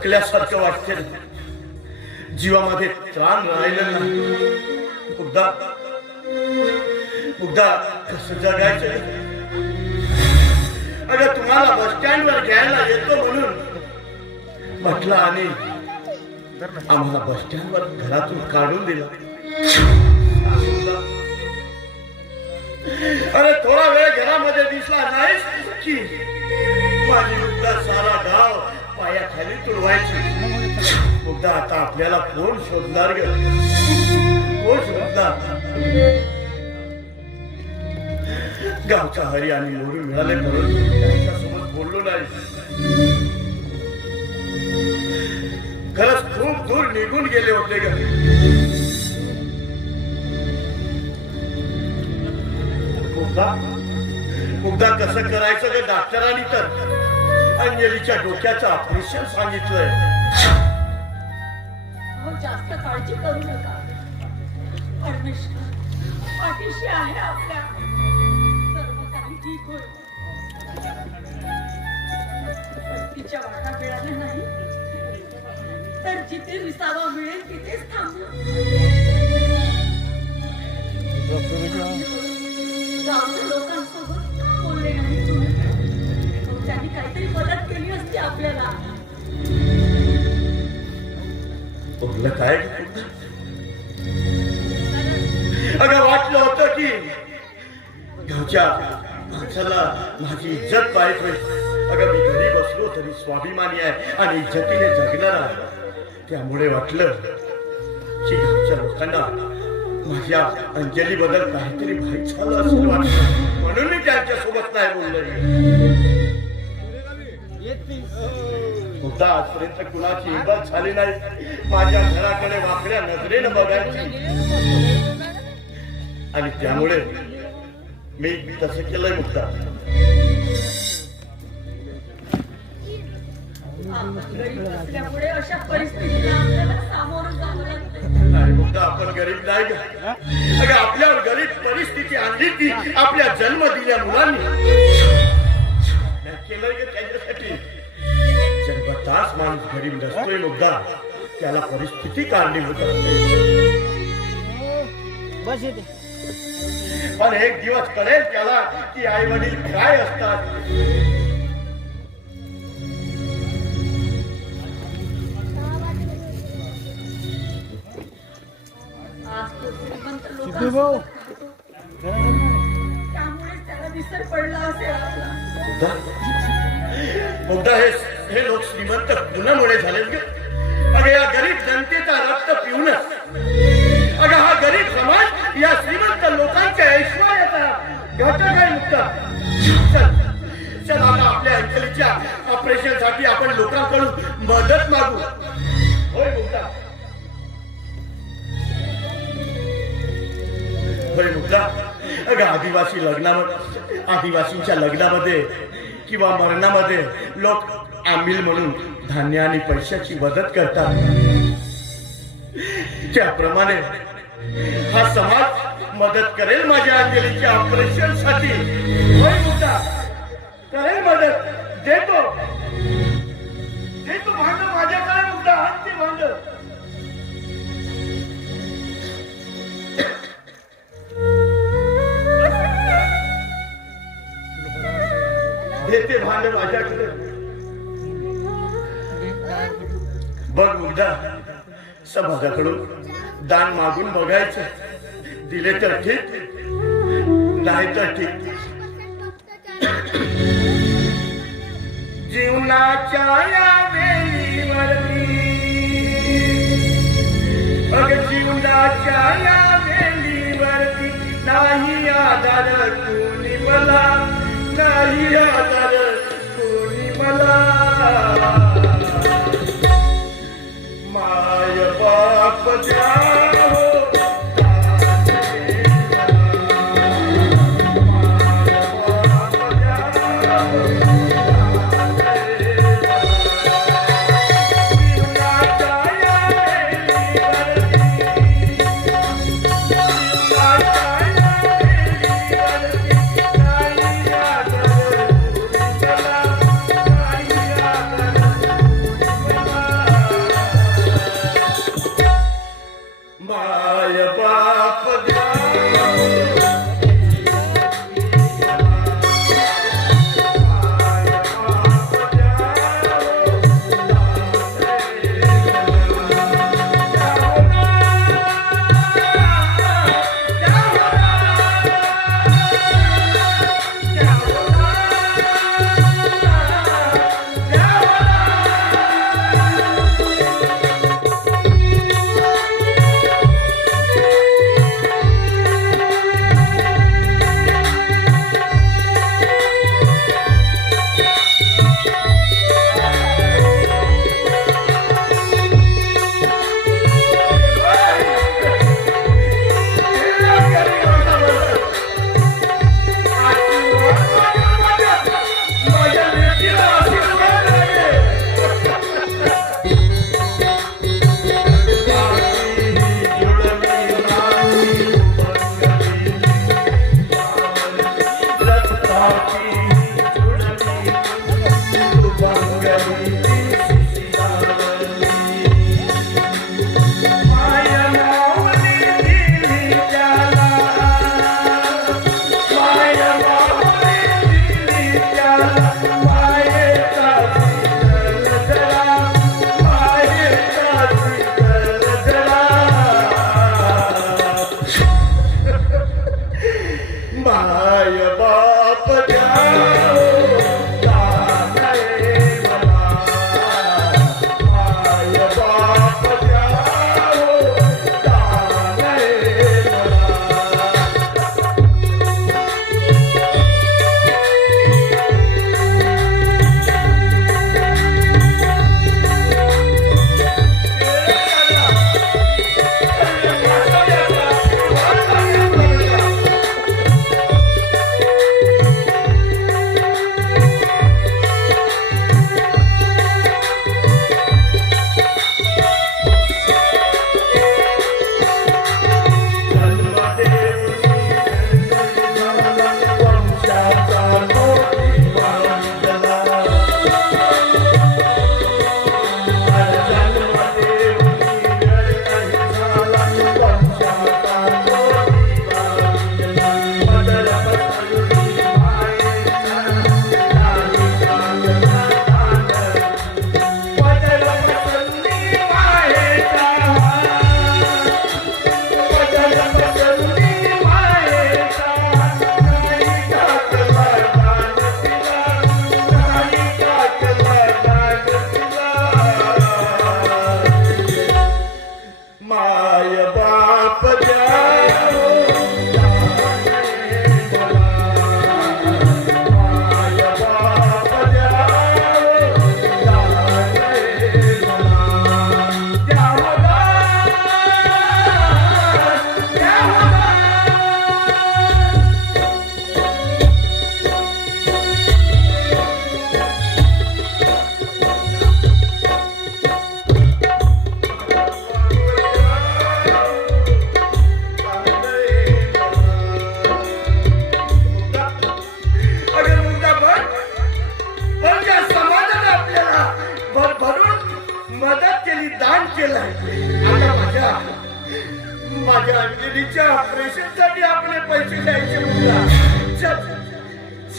थकल्यासारखं वाटते. जीवामध्ये त्राण राहिलं नाही. मुग्धा मुग्धा कसं जगायचं? अगं तुम्हाला बस स्टँडवर घ्यायला येतो म्हणून म्हटलं आणि आम्हाला बस स्टँडवर घरातून काढून दिलं. अरे थोडा वेळ घरामध्ये दिसला नाहीस की? माझी सारा गाव पायाखाली तुडवायची. मुद्दा आता आपल्याला कोण शोधणार ग? कोण शोधणार? गावचा हरी आणि मोरू मिळाले म्हणून त्यांच्यासोबत बोललो नाही. खरंच खूप दूर निघून गेले होते ग. मुग्धा मुग्धा कसं करायचं ग? डॉक्टरांनी तर. अंजलीच्या डोक्याचं ऑपरेशन सांगितलंय. जास्त काळजी करू नका. परमेश्वर पाठीशी आहे आपल्या. सर्व काही ठीक होईल. तिच्या वाटा मिळाल्या नाही तर जिथे विसावा मिळेल तिथेच थांबू. गावच्या लोकांसोबत आपल्याला. बोललं काय? अगं वाटलं होतं की घरच्या माणसाला माझी इज्जत पाहिजे. होईल अगं मी घरी बसलो तरी स्वाभिमानी आहे आणि इज्जतीने जगणार आहे. त्यामुळे वाटलं की घरच्या लोकांना माझ्या अंजली बद्दल काहीतरी माहीत झालं असं वाटलं म्हणून मी त्यांच्यासोबत नाही बोललो. सुद्धा आजपर्यंत कुणाची हिंमत झाली नाही. माझ्या घराकडे वाकड्या नजरेनं बघायची. आणि त्यामुळे मी तसं केलंय मुद्दा नाही मुद्दा आपण गरीब नाही का? गरीब परिस्थिती आणली ती आपल्या जन्म दिल्या मुलांनी. जन्मताच माणूस गरीब नसतोय मुद्दा त्याला परिस्थिती काढली होत. बस येते पण एक दिवस कळेल त्याला की आई वडील काय असतात. भाऊ? त्यामुळे त्याला विसर पडला असेल आपला. मुद्दा मुद्दा हे हे लोक श्रीमंत गुणामुळे झालेत ग. अगं या गरीब जनतेचा रक्त पिऊनच. अगं हा गरीब समाज या श्रीमंत लोकांच्या ऐश्वर्याचा घटक आहे नुकता चल आता आपल्या अंजलीच्या ऑपरेशनसाठी आपण लोकांकडून मदत मागू. होय मुक्ता. होय मुक्ता. अगं आदिवासी लग्नामध्ये आदिवासींच्या लग्नामध्ये किंवा मरणामध्ये लोक आमिल म्हणून धान्य आणि पैशाची मदत करतात. त्याप्रमाणे हा समाज मदत करेल माझ्या अंजलीच्या ऑपरेशनसाठी. करेल मदत. देतो. देतो भांड माझ्याकडे मुद्दा? आण भांड. देते भांड माझ्याकडे. बघ मुग्धा समाजाकडून दान मागून बघायचं. दिले तर ठीक नाही तर ठीक. जीवनाच्या या वेळीवरती अग जीवनाच्या या वेळीवरती नाही आधार कोणी मला नाही आधार कोणी मला. rodear.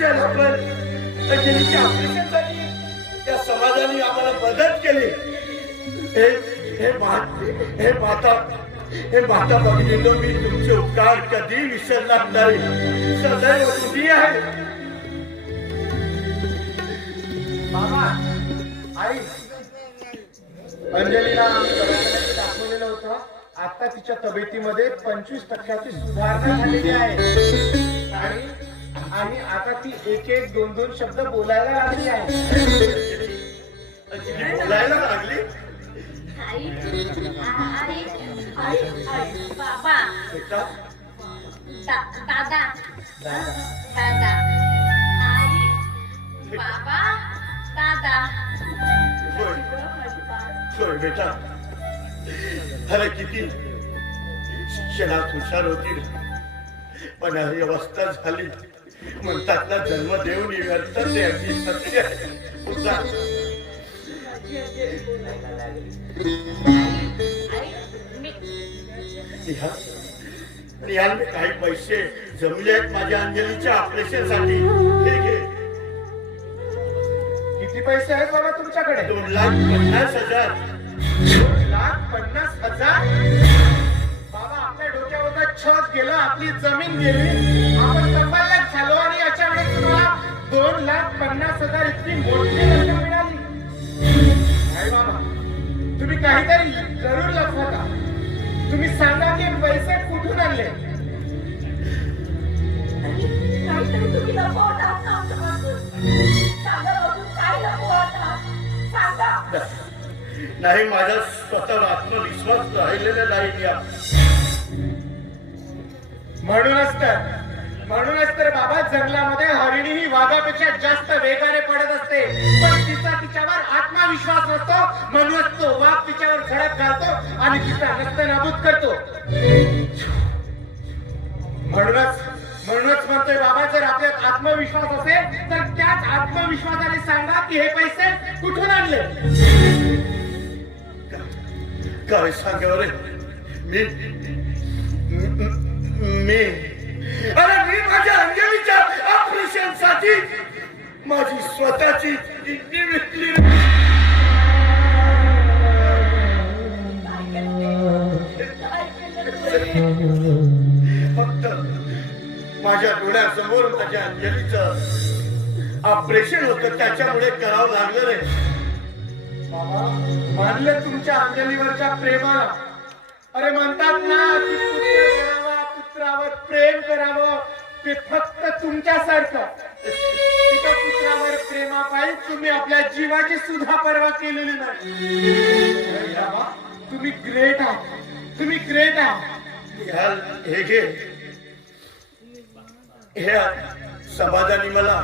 शिक्षण आपण अंजलीच्या ऑपरेशन झाली त्या समाजाने आम्हाला मदत केली. हे हे हे माता हे माता बघितलं मी तुमचे उपकार कधी विसरणार नाही. सदैव तुझी आहे. मामा आई अंजलीला दाखवलेलं होतं. आता तिच्या तब्येतीमध्ये पंचवीस टक्क्याची सुधारणा झालेली आहे. आणि आणि आता ती एक एक दोन दोन शब्द बोलायला लागली आहे. बोलायला लागली? आई आई आई आई बाबा. बेटा? दा- दादा. दादा. आई बाबा दादा. होय. होय बेटा. अरे किती शिक्षणात हुशार होती रे. पण ही अवस्था झाली. म्हणतात ना जन्म देऊन ही व्यर्थ ते अगदी सत्य काही पैसे जमले आहेत माझ्या अंजलीच्या ऑपरेशनसाठी किती पैसे आहेत बाबा तुमच्याकडे? दोन लाख पन्नास हजार. दोन लाख पन्नास हजार? बाबा आपल्या डोक्यावर छत गेलं आपली जमीन गेली. आपण झालो आणि याच्या वेळेस तुम्हाला दोन लाख पन्नास हजार इतकी मोठी रक्कम मिळाली. बाबा तुम्ही काहीतरी जरूर लक्षात आ. तुम्ही सांगा की पैसे कुठून आणले? काहीतरी तुम्ही लपवत लपवत. नाही माझा स्वतःवर आत्मविश्वास राहिलेला नाही. म्हणूनच तर म्हणूनच तर बाबा जंगलामध्ये हरिणी ही वाघापेक्षा जास्त वेगाने पडत असते. पण तिचा तिच्यावर आत्मविश्वास असतो म्हणूनच तो वाघ तिच्यावर झडप घालतो आणि तिचा नस्त नाबूद करतो. म्हणूनच म्हणूनच म्हणतोय बाबा जर आपल्यात आत्मविश्वास असेल तर त्याच आत्मविश्वासाने सांगा की हे पैसे कुठून आणले? काय सांगावं रे? मी मी अरे मी माझ्या अंजलीच्या ऑपरेशनसाठी माझी स्वतःची किडनी विकली फक्त माझ्या डोळ्यासमोर माझ्या अंजलीचं ऑपरेशन होतं त्याच्यामुळे करावं लागलं रे. मानलं तुमच्या अंजलीवरच्या प्रेमाला. अरे म्हणतात ना की पुत्रावर प्रेम करावं ते फक्त तुमच्यासारखं. एका पुत्रावर प्रेमापायी तुम्ही आपल्या जीवाची सुद्धा पर्वा केलेली नाही. तुम्ही ग्रेट आहात. तुम्ही ग्रेट आहात. हे घे. ह्या समाजाने मला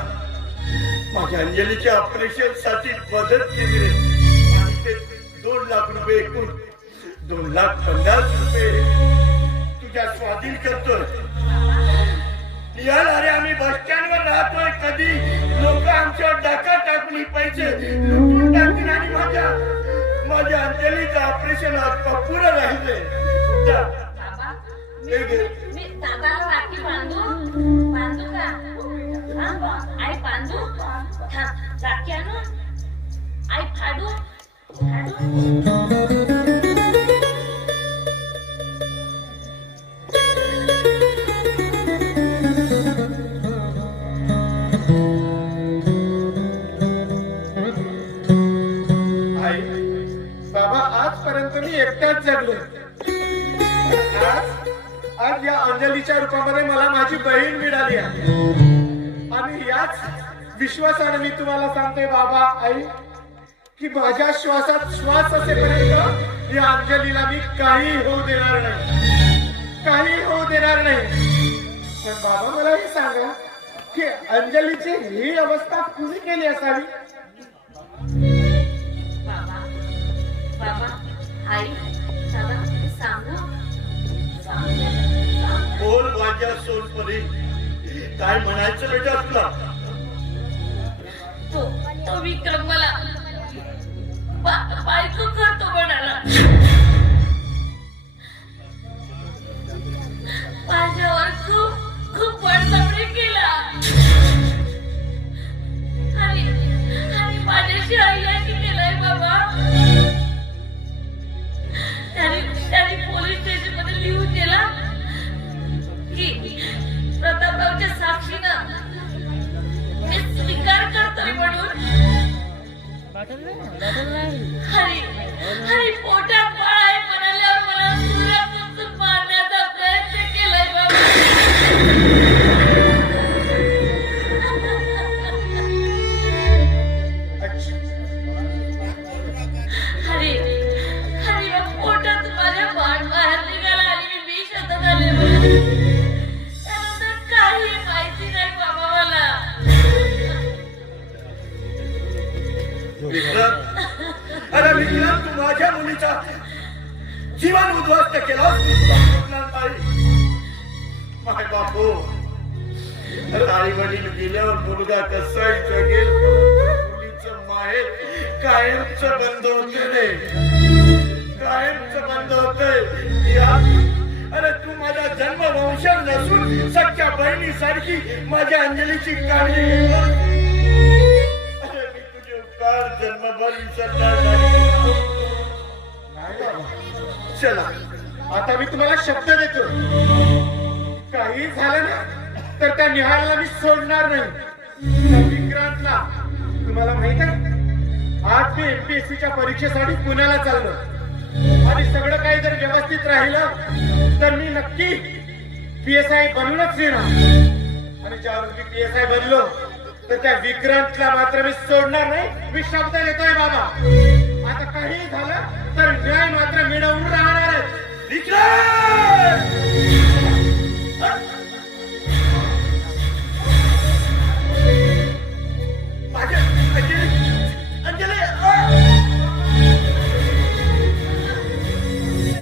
माझ्या अंजलीच्या ऑपरेशनसाठी मदत केली आणि ते दोन लाख रुपये एकूण दोन लाख पन्नास रुपये. तुझ्या स्वाधीन करतोय यार अरे आम्ही बस स्टँड वर राहतोय. कधी लोक आमच्यावर डाका टाकली ही पैसे लुटून टाकतील आणि माझ्या माझ्या अंजलीचं ऑपरेशन आज पुरं राहिले राखी बांधू. बांधू का? आई बांधू? राखी आणू? आई फाडू? फाडू आई बाबा आजपर्यंत मी एकट्याच जगलो. आज आज या अंजलीच्या रूपामध्ये मला माझी बहीण मिळाली आहे. आणि याच विश्वासाने मी तुम्हाला सांगते बाबा आई की माझ्या श्वासात श्वास असेपर्यंत या अंजलीला मी काही होऊ देणार नाही. काही होऊ देणार नाही. पण बाबा मला हे सांगा की अंजलीची ही अवस्था कुणी केली असावी? काय म्हणायचं बेटा तुला? हो, तो तो विक्रम मला बा- बायको कर. मुलगा कसा जगेल. मुलीचं माहेर कायमच बंद होते रे. कायमच बंद होतंय. अरे तू माझा जन्म वंश नसून सख्या बहिणीसारखी माझ्या अंजलीची काळजी अरे मी तुझे उपकार जन्मभर विसरणार नाही. चला. आता मी तुम्हाला शब्द देतो. काही झालं ना तर त्या निहाळला मी सोडणार नाही. विक्रांतला. तुम्हाला माहीत आहे? आज मी एमपीएससी च्या परीक्षेसाठी पुण्याला चाललो. आणि सगळं काही जर व्यवस्थित राहिलं तर मी नक्की पीएसआय बनूनच येणार. आणि ज्यावर मी पीएसआय बनलो तर त्या विक्रांतला मात्र मी सोडणार नाही. मी शब्द देतोय बाबा. आता काही झालं तर न्याय मात्र मिळवून राहणारच. विक्रांत!